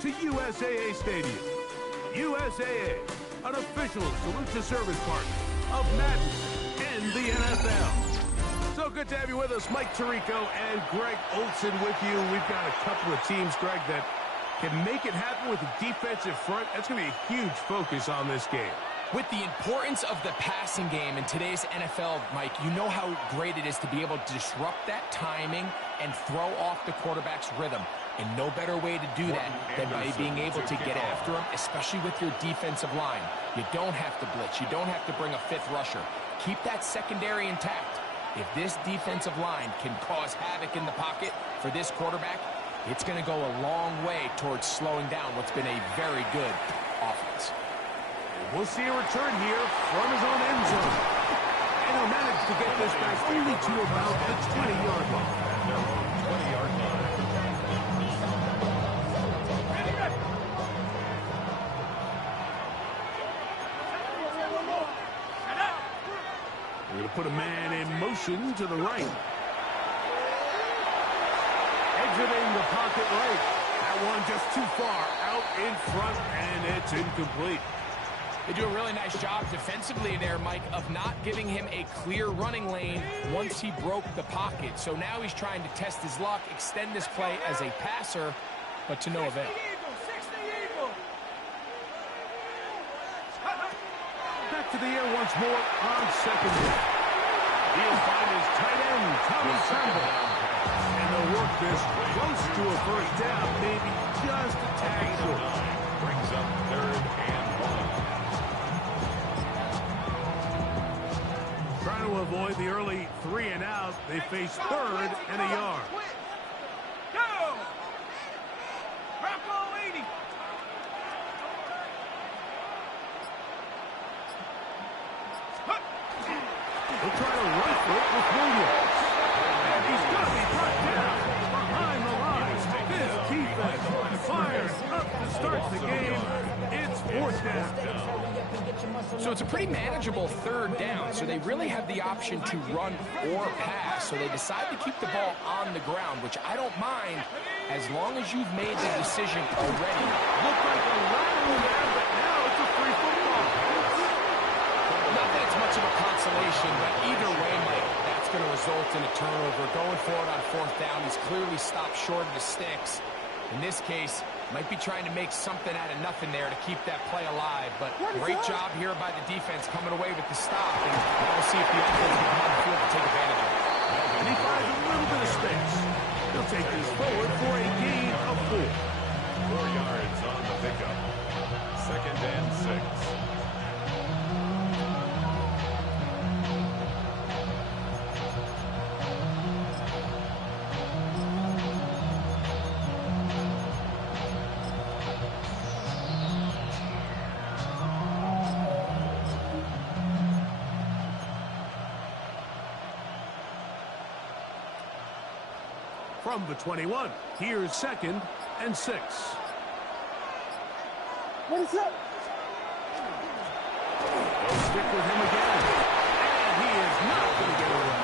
to USAA Stadium. USAA, an official salute-to-service partner of Madden and the NFL. So good to have you with us. Mike Tirico and Greg Olson with you. We've got a couple of teams, Greg, that can make it happen with the defensive front. That's going to be a huge focus on this game. With the importance of the passing game in today's NFL, Mike, you know how great it is to be able to disrupt that timing and throw off the quarterback's rhythm. And no better way to do that than by being able to get after him, especially with your defensive line. You don't have to blitz. You don't have to bring a fifth rusher. Keep that secondary intact. If this defensive line can cause havoc in the pocket for this quarterback, it's going to go a long way towards slowing down what's been a very good offense. We'll see a return here from his own end zone. And he'll manage to get this back only to about the 20-yard line. 20-yard line. We're going to put a man in motion to the right. Exiting the pocket right. That one just too far out in front, and it's incomplete. They do a really nice job defensively there, Mike, of not giving him a clear running lane once he broke the pocket. So now he's trying to test his luck, extend this play as a passer, but to no avail. Back to the air once more on second down. He'll find his tight end, Tommy Tremble. And they'll work this close to a first down, maybe just a tad short. Brings up 3rd and 1. Trying to avoid the early 3 and out, they face 3rd and a yard. Go! Rock all 80. He'll try to rifle it with Williams. And he's going to be brought down behind the line. This defense fires up to start the game. It's 4th down. So it's a pretty manageable 3rd down, so they really have the option to run or pass. So they decide to keep the ball on the ground, which I don't mind as long as you've made the decision already. Looked like a lateral there, but now it's a free football. Not that it's much of a consolation, but either way, Mike, that's going to result in a turnover. Going forward on 4th down, he's clearly stopped short of the sticks. In this case, might be trying to make something out of nothing there to keep that play alive. But great job here by the defense coming away with the stop. And now we'll see if the offense can come on the field to take advantage of it. And he finds a little bit of space. He'll take this forward for a gain of 4. 4 yards on the pickup. 2nd and 6. From the 21, here's 2nd and 6. What is up? They'll stick with him again. And he is not going to get away.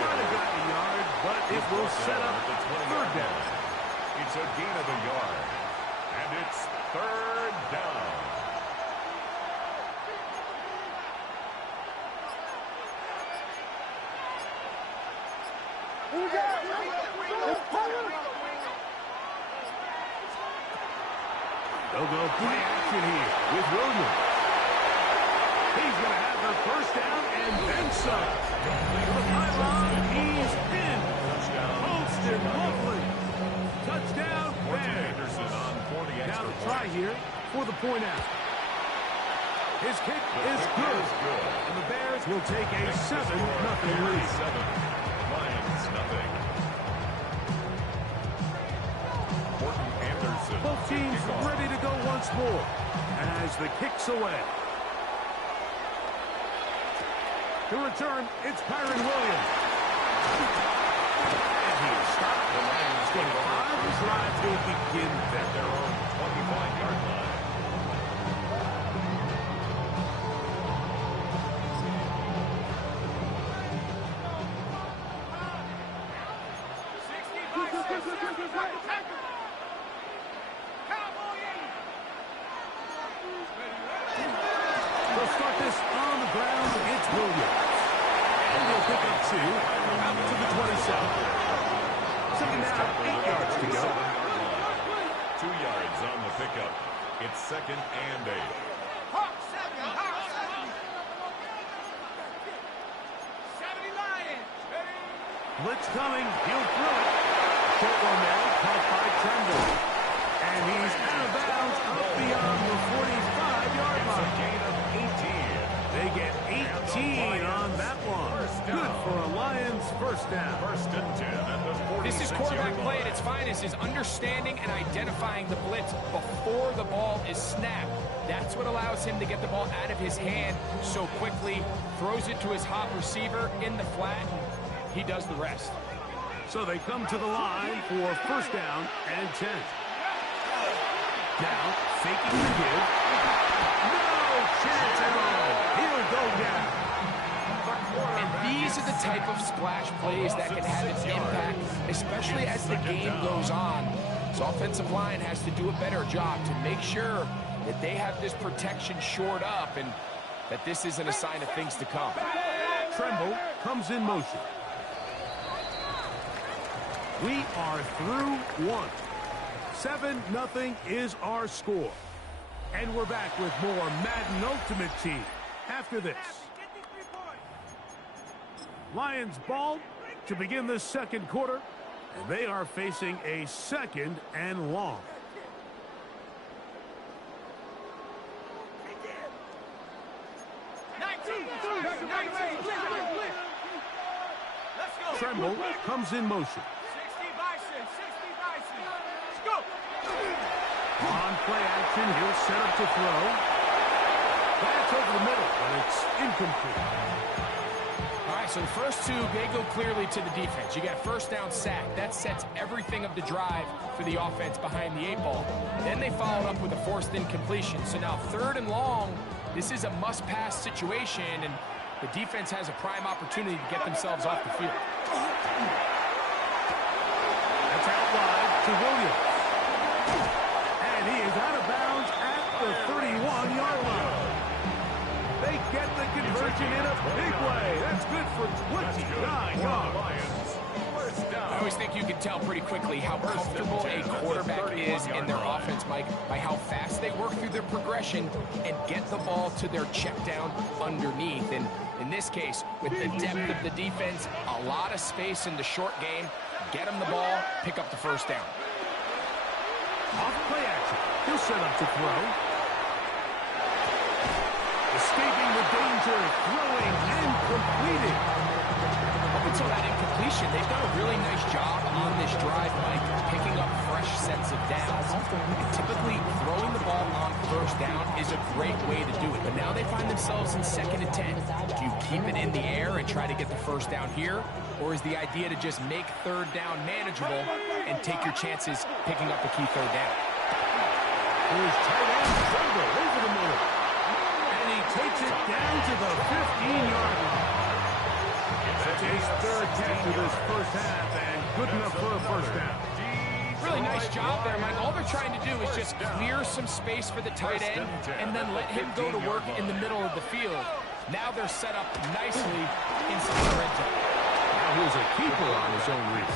Might have gotten a yard, but it will set up the 3rd down. It's a gain of a yard. And it's 3rd down. Here we go. They'll go play action here with Williams. He's going to have the first down and then some. To the pylon, he's in. Holston, lovely. Touchdown, Bears. Anderson on 40 extra. Now to try here for the point out. His kick is good. And the Bears will take a 7-0 lead. 7. Lions, nothing. Both teams ready to go once more as the kick's away. To return, it's Kyron Williams. And he is stopped. The Lions 25. His drive will begin at their own 25-yard line. the ground, it's Williams. And he'll pick up 2 out to the 27. Second down, 8 yards to go. 2 yards on the pickup. It's second and 8. Blitz coming. He'll throw it. Short one there, caught by Tremble. And he's out of bounds up beyond the 45-yard line. Gain of 18. They get 18 on that one. Good for a Lions first down. First and 10 at the 46-yard line. This is quarterback play at its finest, is understanding and identifying the blitz before the ball is snapped. That's what allows him to get the ball out of his hand so quickly, throws it to his hot receiver in the flat. He does the rest. So they come to the line for first down and 10. Now, faking the give. No chance at all. He'll go down. And these are the type of splash plays that can have an impact, especially as the game goes on. So offensive line has to do a better job to make sure that they have this protection shored up and that this isn't a sign of things to come. Tremble comes in motion. We are through one. 7-0 is our score. And we're back with more Madden Ultimate Team after this. Lions ball to begin the second quarter. And they are facing a second and long. Tremble comes in motion. On play action, he'll set up to throw. That's over the middle, but it's incomplete. All right, so the first two, they go clearly to the defense. You got first down sack. That sets everything of the drive for the offense behind the 8-ball. Then they followed up with a forced incompletion. So now third and long, this is a must-pass situation, and the defense has a prime opportunity to get themselves off the field. That's out wide to Williams. And he is out of bounds at the 31-yard line. They get the conversion in a big way. That's good for 29 yards. I always think you can tell pretty quickly how comfortable a quarterback is in their offense, Mike, by how fast they work through their progression and get the ball to their check down underneath. And in this case, with the depth of the defense, a lot of space in the short game, get them the ball, pick up the first down. Off play action. He'll set up to throw. Escaping the danger, throwing and completing. Up until that incompletion, they've done a really nice job on this drive, Mike, picking up fresh sets of downs. And typically, throwing the ball on first down is a great way to do it. But now they find themselves in 2nd and 10. Do you keep it in the air and try to get the first down here? Or is the idea to just make third down manageable and take your chances picking up the key third down? Here's tight end Tremble over the middle. And he takes it down to the 15-yard line. That's his third catch of this first half, and good enough for a first down. Really nice job there, Mike. All they're trying to do is just clear some space for the tight end and then let him go to work in the middle of the field. Now they're set up nicely inside the red zone. Now here's a keeper on his own read.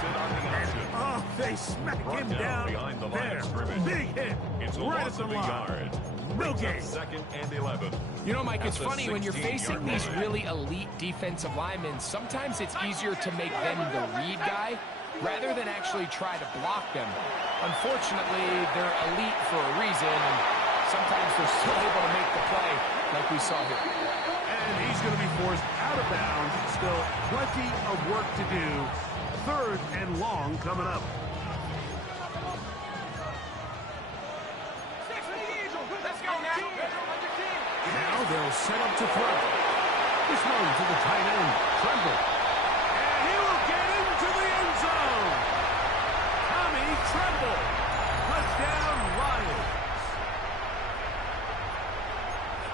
Oh, they smack him down there. Big hit. It's right at the line. No game. Second and 11. You know, Mike, it's funny when you're facing these really elite defensive linemen, sometimes it's easier to make them the read guy rather than actually try to block them. Unfortunately, they're elite for a reason, and sometimes they're still able to make the play like we saw here. And he's going to be forced out of bounds. Still plenty of work to do. Third and long coming up. Now they'll set up to throw. This one to the tight end, Tremble. And he will get into the end zone. Tommy Tremble. Touchdown, Lions.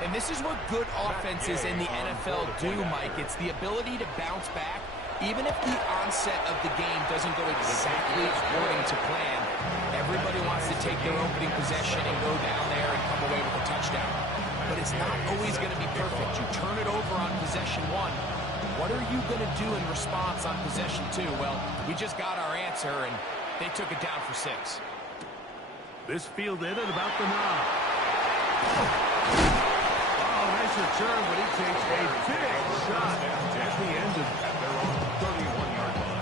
And this is what good offenses in the NFL do, Mike. It's the ability to bounce back, even if the onset of the game doesn't go exactly according to plan. Everybody wants to take their opening possession and go down there and come away with a touchdown. But it's is not always going to be perfect. You turn it over on possession 1. What are you going to do in response on possession 2? Well, we just got our answer, and they took it down for 6. This fielded at about the 9. Oh, nice return, but he takes a big shot at the end of it. At their own 31-yard line.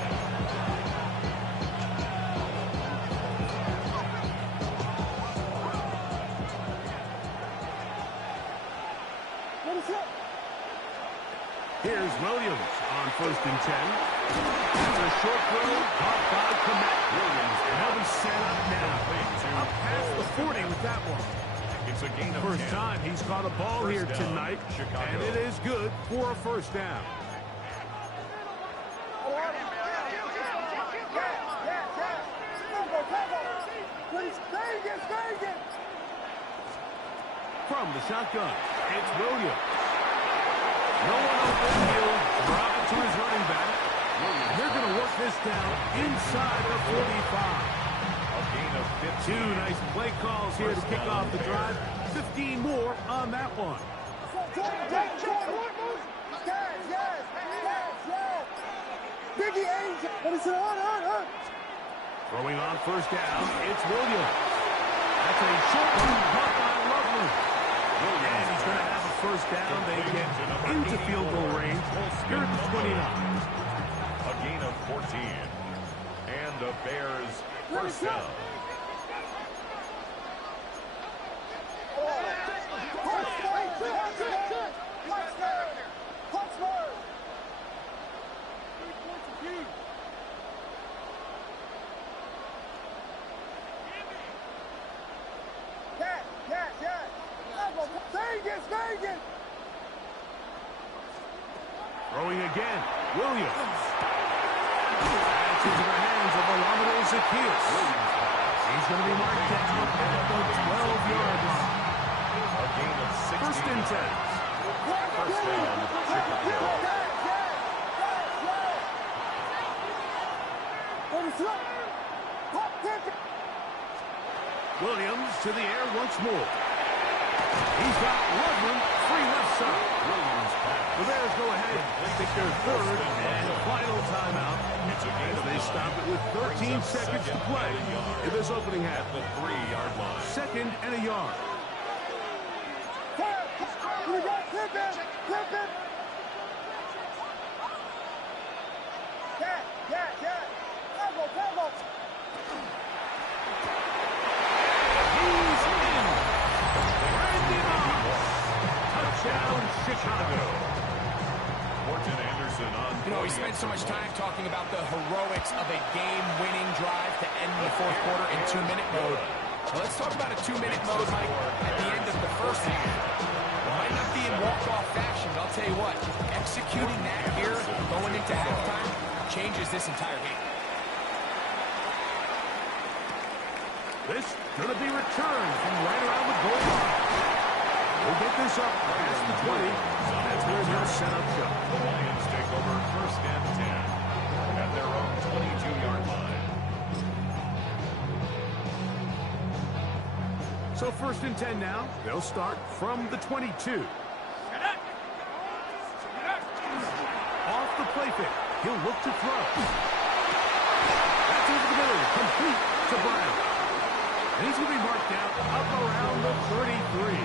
Here's Williams on 1st and 10. That's a short throw caught by Komet. Williams, and he'll be set up now. Up past the 40 with that one. It's a gain of First 10. time he's caught a ball First here down, tonight, Chicago. and it is good for a first down. From the shotgun, it's Williams. No one open. He'll drop it to his running back. They're going to work this down inside the 45. A gain of 15. Two nice play calls here to kick off the drive. 15 more on that one. Throwing on first down, it's Williams. That's a short one caught by Loveland. And he's going to have a first down. They get into field goal range. Here at the 29. A gain of 14. And the Bears first down. Throwing again, Williams. That's into the hands of Olamide Zaccheaus. He's going to be marked down at the 12-yard line. A gain of 16. First and 10. First down, Chicago. Williams to the air once more. He's got Loveland free left side. Williams pass. The Bears go ahead and take their third and final timeout as they stop it with 13 seconds to play in this opening half. At the 3-yard line. 2nd and a yard. He's in. Randy Moss. Touchdown, Chicago. Morton Anderson on. You know, we spent so much time talking about the heroics of a game-winning drive to end the 4th quarter in 2-minute mode. Well, let's talk about a 2-minute mode, Mike, at the end of the first half. It might not be in walk-off fashion, but I'll tell you what, executing that here going into halftime changes this entire game. This going to be returned from right around the goal line. We'll get this up past the 20. That's where they'll set up shop. The Lions take over 1st and 10 at their own 22-yard line. So 1st and 10 now. They'll start from the 22. Off the play fake. He'll look to throw. That's over the middle. Complete to Brown. And he's going to be marked down up around the 33.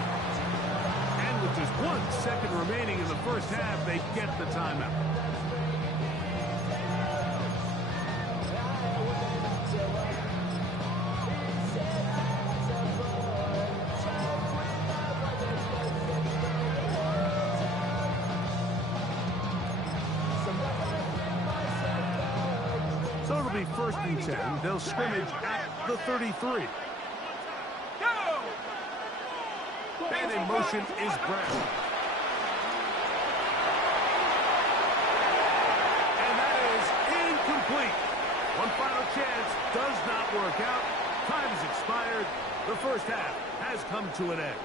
And with just 1 second remaining in the first half, they get the timeout. So it'll be 1st and 10. They'll scrimmage at the 33. And in motion is Brown. And that is incomplete. One final chance does not work out. Time has expired. The first half has come to an end.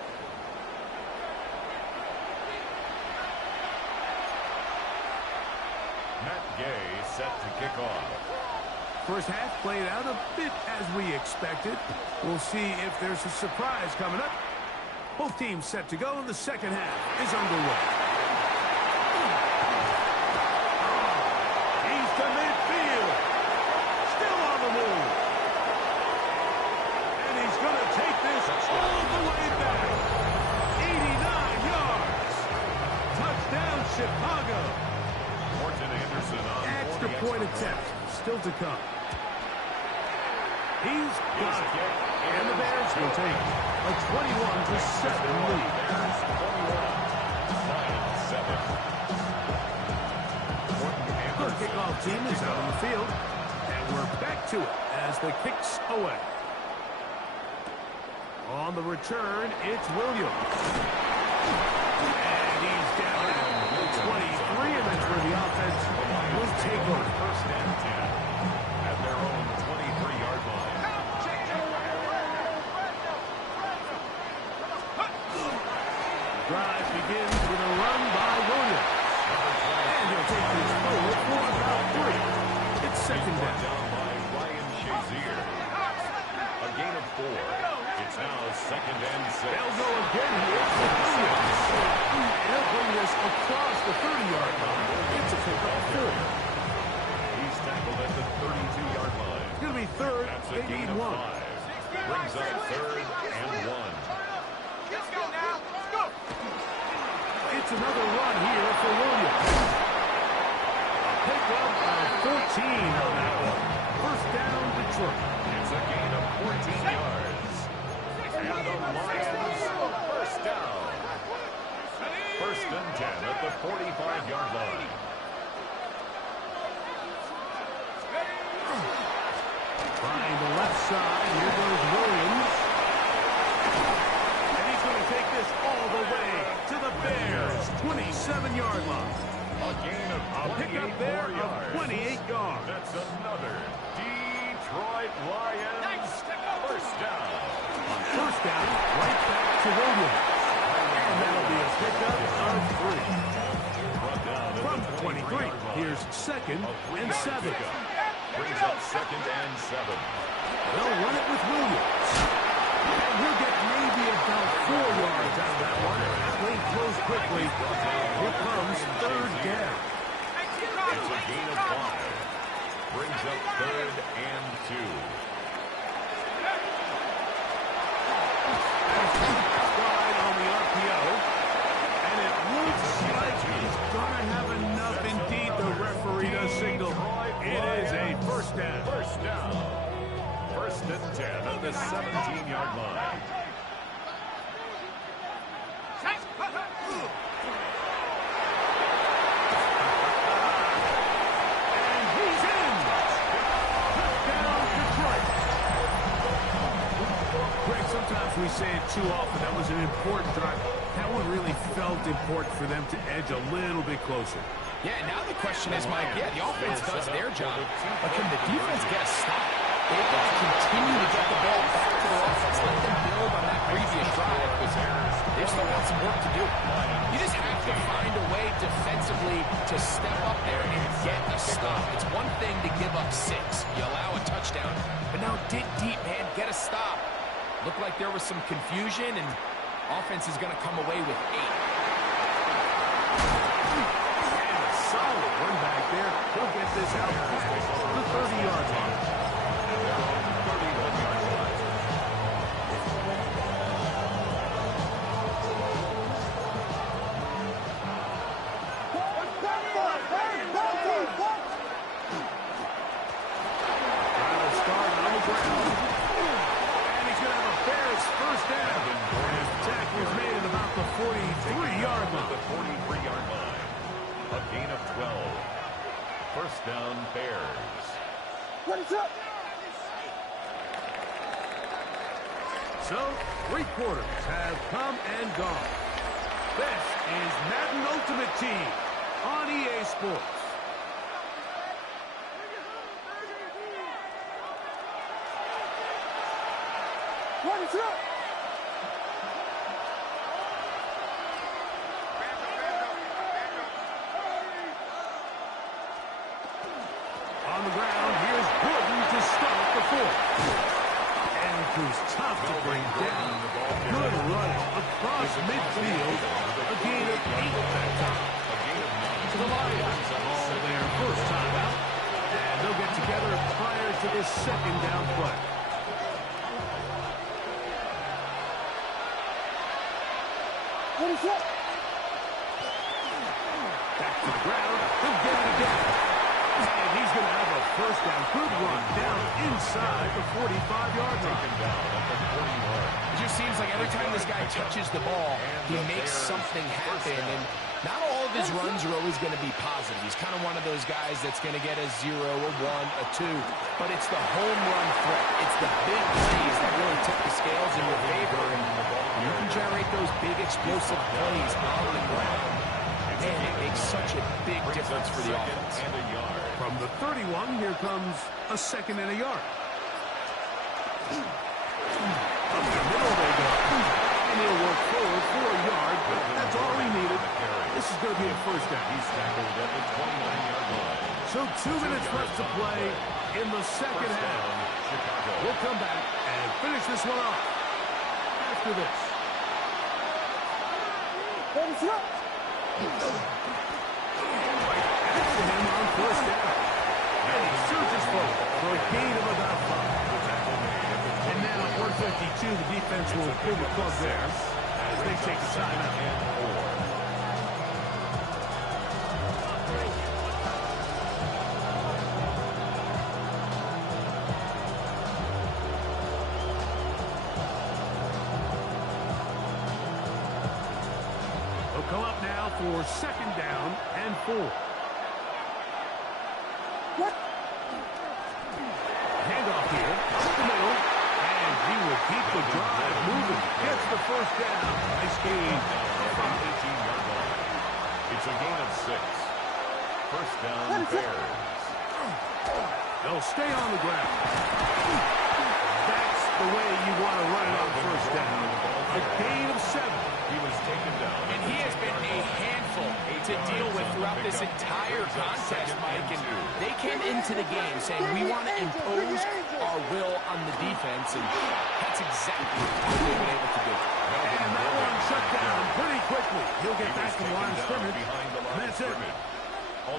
Matt Gay set to kick off. First half played out a bit as we expected. We'll see if there's a surprise coming up Both teams set to go, and the second half is underway. He's to midfield. Still on the move. And he's going to take this all the way back. 89 yards. Touchdown, Chicago. Morton Anderson on Extra point attempt. Still to come. He's got it. And the Bears will take a 21-7 lead. The kickoff team is out on the field. And we're back to it as the kick's away. On the return, it's Williams. And he's down at 23, and that's where the offense will take over. First and 10 at their own 23-yard line. Drive begins with a run by Williams. And he'll take this forward for about 3. It's second down. Down by Ryan Shazier. A gain of 4. It's now second and 6. They'll go again here for Williams. And he'll bring this across the 30-yard line. It's a pickup 4. He's tackled at the 32-yard line. It's going to be third. That's They a gain need of 1. 5. Brings up third and 1. Let's go now. Let's go. It's another run here for Williams. Pick up 14 on that one. First down, Detroit. It's a gain of 14 yards. And the Lions first down. First and 10 at the 45-yard line. Trying the left side. Here goes Williams. And he's going to take this all the way to the Bears' 27-yard line. A gain of A pickup there of 28 yards. That's another Detroit Lions first down. On first down, right back to Williams. And that'll be a pickup of 3. From 23, here's second and 7. Brings up second and 7. They'll run it with Williams. And he'll get maybe about 4 yards out of that one. That lane closed quickly. Here comes third down. It's a gain of 5. Brings up third and 2. Slide on the RPO. And it looks like he's going to have enough. Indeed, the referee does signal. It is a first down. First down. First and 10 at the 17-yard line. And he's in. Touchdown, Detroit. Greg, sometimes we say it too often. That was an important drive. That one really felt important for them to edge a little bit closer. Yeah, now the question is, Mike, the offense does their job, but can the defense get a stop? They've got to continue to get the ball back to their offense. Let them build on that previous drive, because they've still got some work to do. You just have to find a way defensively to step up there and get a stop. It's one thing to give up 6. You allow a touchdown. But now dig deep, man. Get a stop. Looked like there was some confusion, and offense is going to come away with 8. Solid run back there. He'll get this out to the 30-yard line. 31-yard line. Trying to start on the ground. And he's going to have a Bears first down. His tackle was made at about the 43-yard line. The 43-yard line. A gain of 12. First down, Bears. What's up? So, 3 quarters have come and gone. This is Madden Ultimate Team on EA Sports. What's up? On the ground, here's Gordon to start the 4th. And who's tough to bring down. Good running across across midfield. A gain of 8 that time. To the Lions. All their first time out. And they'll get together prior to this second down play. Back to the ground. He'll get it again. And he's going to have a first down. Good run down inside the 45-yard line. It just seems like every time this guy touches the ball, he makes something happen. And not all of his runs are always going to be positive. He's kind of one of those guys that's going to get a 0, a 1, a 2. But it's the home run threat. It's the big plays that really tip the scales in your favor. And you can generate those big explosive plays on the ground. Man, it makes such a big difference for the offense. From the 31, here comes a second and a yard. Up the middle they go. And he'll work forward for a yard, but that's all he needed. This is going to be a first down. He's tackled at the 29-yard line. So 2 minutes left to play in the second half. We'll come back and finish this one off after this. After him on first down. And he surges forward for a gain of about 5. And now at 152, the defense will pull the plug there as they take a timeout. They'll come up now for second down and 4. Handoff here, up the middle, and he will keep the drive moving. Gets the first down. Nice gain. It's a gain of 6. First down, Bears. They'll stay on the ground. That's the way you want to run it on first down. A gain of 7. He was taken down. And he has been a handful to deal with throughout this entire contest, Mike. And they came into the game saying, we want to impose our will on the defense, and that's exactly what they've been able to do. And that one shut down pretty quickly. He'll get back to the line of scrimmage. And that's it.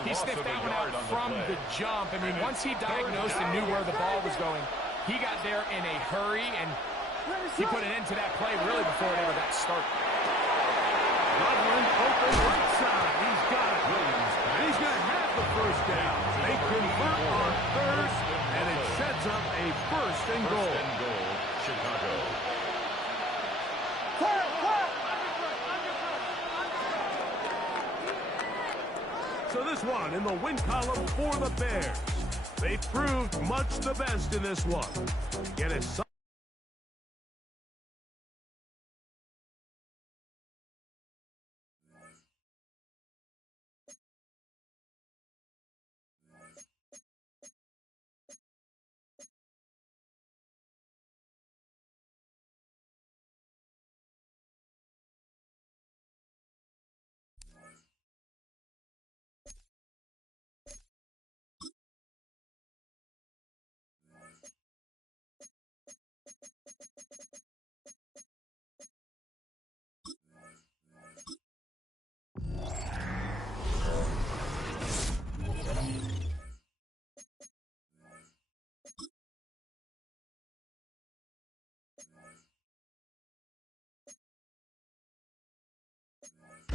He sniffed that one out from the jump. I mean, once he diagnosed and knew where the ball was going, he got there in a hurry, and he put an end to that play really before it ever got started. Loveland open right side. He's got it. And he's going to have the first down. They convert on third, and it sets up a first and goal. First and goal, Chicago. So this one in the win column for the Bears. They proved much the best in this one. Get it.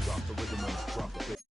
Drop the rhythm and drop the beat.